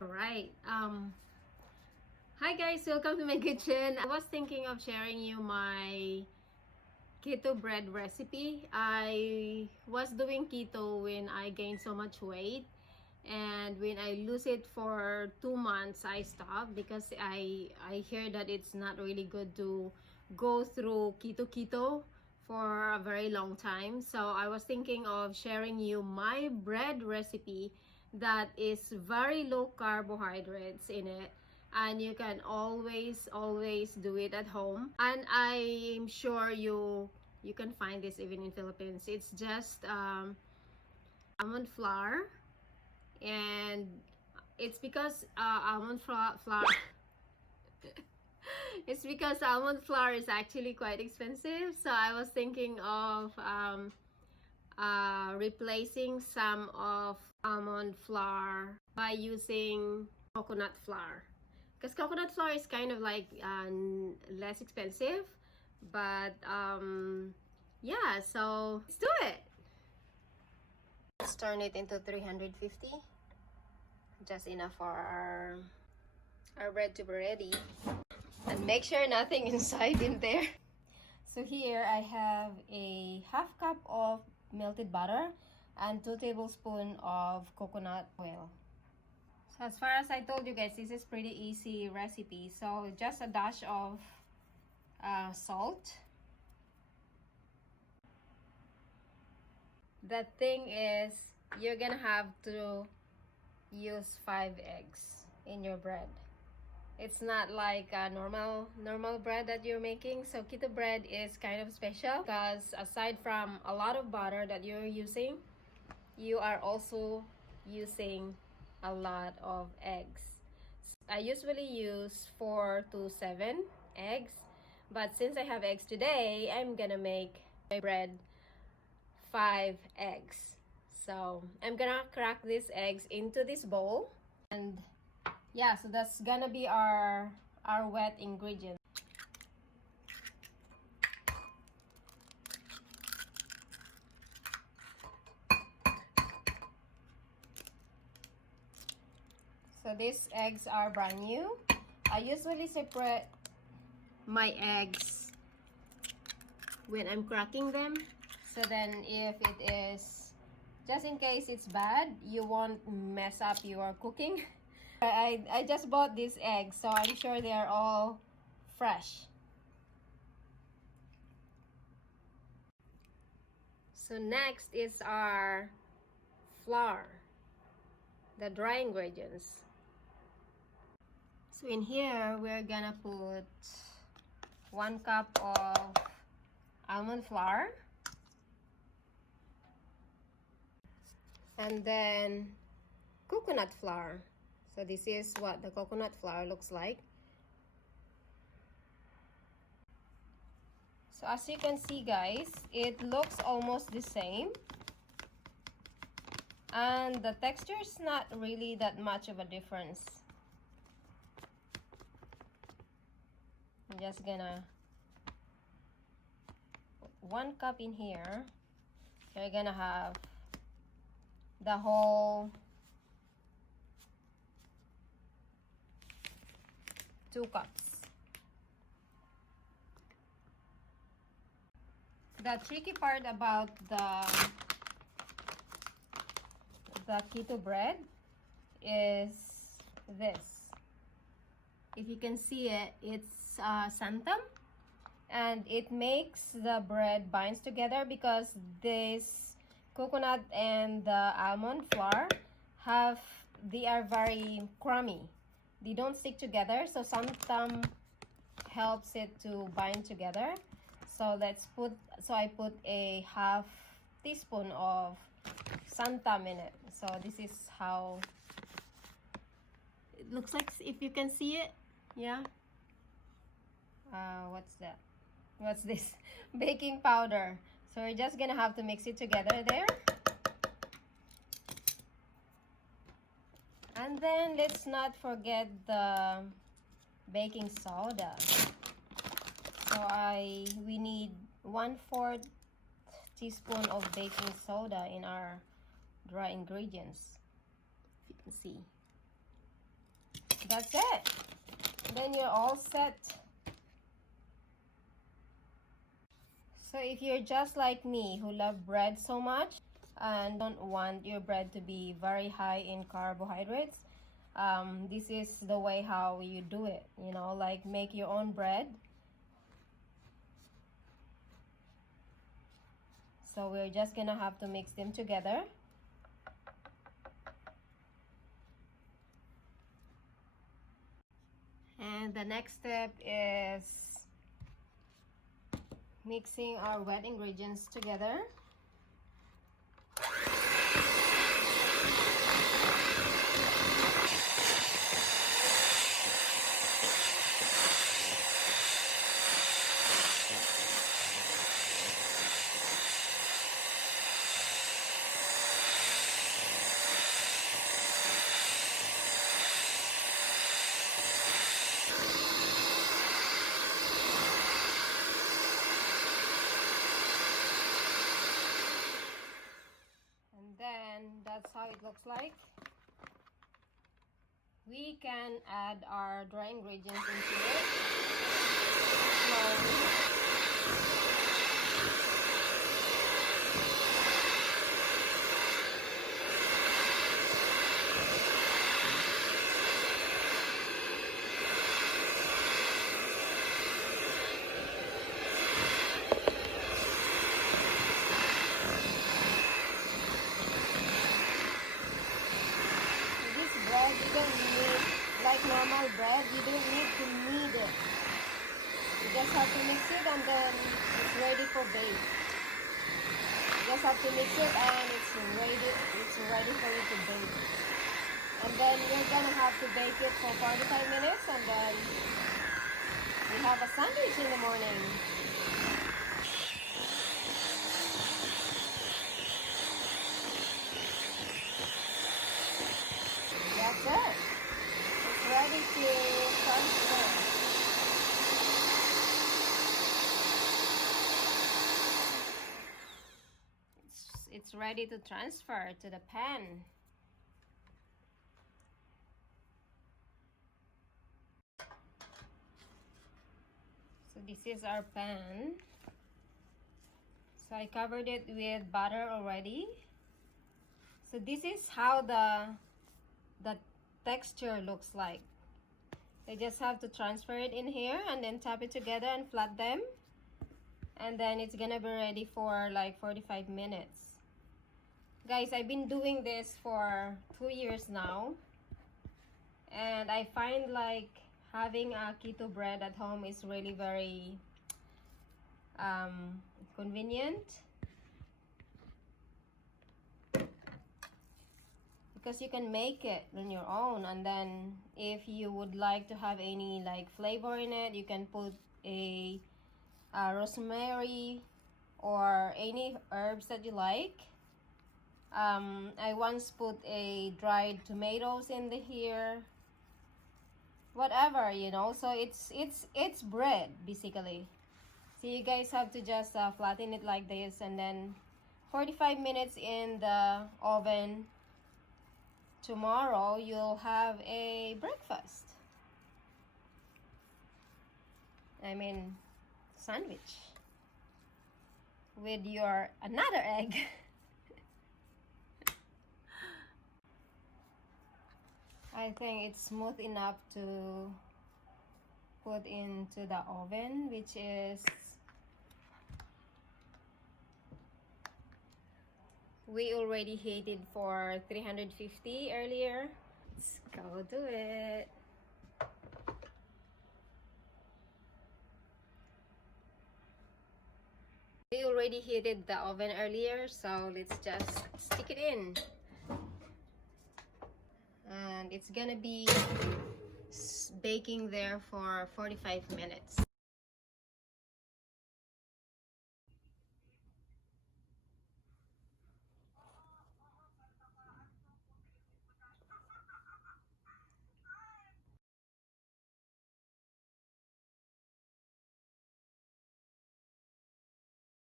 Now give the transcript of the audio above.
Alright, hi guys, welcome to my kitchen. I was thinking of sharing you my keto bread recipe. I was doing keto when I gained so much weight, and when I lose it for 2 months, I stopped because I hear that it's not really good to go through keto for a very long time. So I was thinking of sharing you my bread recipe that is very low carbohydrates in it, and you can always do it at home. And I'm sure you can find this even in Philippines. It's just almond flour, and it's because almond flour it's because almond flour is actually quite expensive, so I was thinking of replacing some of almond flour by using coconut flour, because coconut flour is kind of like less expensive. But yeah, so let's do it. Let's turn it into 350, just enough for our bread to be ready, and make sure nothing inside in there. So here I have a half cup of melted butter and 2 tablespoons of coconut oil. So as far as I told you guys, this is pretty easy recipe. So just a dash of salt. The thing is, you're gonna have to use 5 eggs in your bread. It's not like a normal bread that you're making. So keto bread is kind of special because aside from a lot of butter that you're using, you are also using a lot of eggs. I usually use 4 to 7 eggs, but since I have eggs today, I'm gonna make my bread 5 eggs. So I'm gonna crack these eggs into this bowl, and yeah, so that's gonna be our wet ingredient. So these eggs are brand new. I usually separate my eggs when I'm cracking them, so then if it is, just in case it's bad, you won't mess up your cooking. I just bought these eggs, so I'm sure they are all fresh. So next is our flour, the dry ingredients. So in here, we're gonna put 1 cup of almond flour, and then coconut flour. So this is what the coconut flour looks like. So as you can see guys, it looks almost the same, and the texture is not really that much of a difference. I'm just gonna put 1 cup in here. You're gonna have the whole 2 cups. The tricky part about the keto bread is this. If you can see it, it's santam, and it makes the bread binds together because this coconut and the almond flour they are very crummy. They don't stick together, so santam helps it to bind together. So I put a half teaspoon of santam in it. So this is how it looks like, if you can see it. Yeah. What's that? What's this? Baking powder. So we're just gonna have to mix it together there. And then let's not forget the baking soda. So we need 1/4 teaspoon of baking soda in our dry ingredients, if you can see. That's it. Then you're all set. So if you're just like me who love bread so much and don't want your bread to be very high in carbohydrates, this is the way how you do it, you know, like make your own bread. So we're just gonna have to mix them together. And the next step is mixing our wet ingredients together. That's how it looks like. We can add our dry ingredients into it slowly. You don't need, like normal bread, you don't need to knead it. You just have to mix it and then it's ready for bake. You just have to mix it and it's ready for you to bake. And then you're gonna have to bake it for 45 minutes and then you have a sandwich in the morning. That's it. It's ready to transfer. It's ready to transfer to the pan. So this is our pan. So I covered it with butter already. So this is how the texture looks like. I just have to transfer it in here and then tap it together and flat them, and then it's gonna be ready for like 45 minutes. Guys, I've been doing this for 2 years now, and I find like having a keto bread at home is really very convenient, because you can make it on your own, and then if you would like to have any like flavor in it, you can put a rosemary or any herbs that you like. I once put a dried tomatoes in here, whatever, you know. So it's bread basically. So you guys have to just flatten it like this, and then 45 minutes in the oven. Tomorrow you'll have a breakfast. I mean, sandwich with your another egg. I think it's smooth enough to put into the oven, which is, we already heated for 350 earlier. Let's go do it. We already heated the oven earlier, so let's just stick it in. And it's gonna be baking there for 45 minutes.